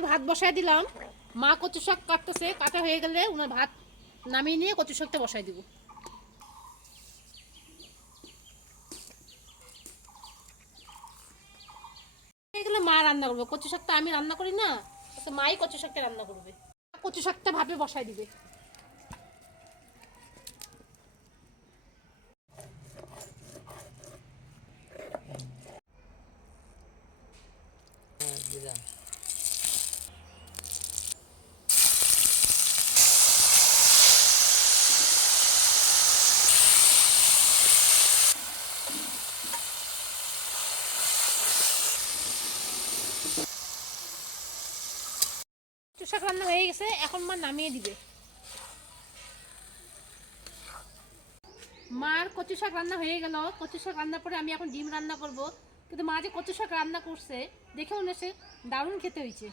আমি ভাত বসায় দিলাম। মা কচু শাক কাটতেছে, কাটা হয়ে গেলে ওনার ভাত নামিয়ে নিয়ে কচু শাকটা বসায় দিব। এগুলো মা রান্না করবে, কচু শাকটা আমি রান্না করি না, তো মাই কচু শাকটা রান্না করবে। কচু শাকটা ভাপে বসায় দিবে। কচু শাক রান্না হয়ে গেছে, এখন মা নামিয়ে দিবে। মার কচু শাক রান্না হয়ে গেল। কচু শাক রান্নার পরে আমি এখন ডিম রান্না করব। কিন্তু মা যে কচু শাক রান্না করছে দেখে মনে হচ্ছে দারুণ খেতে হয়েছে।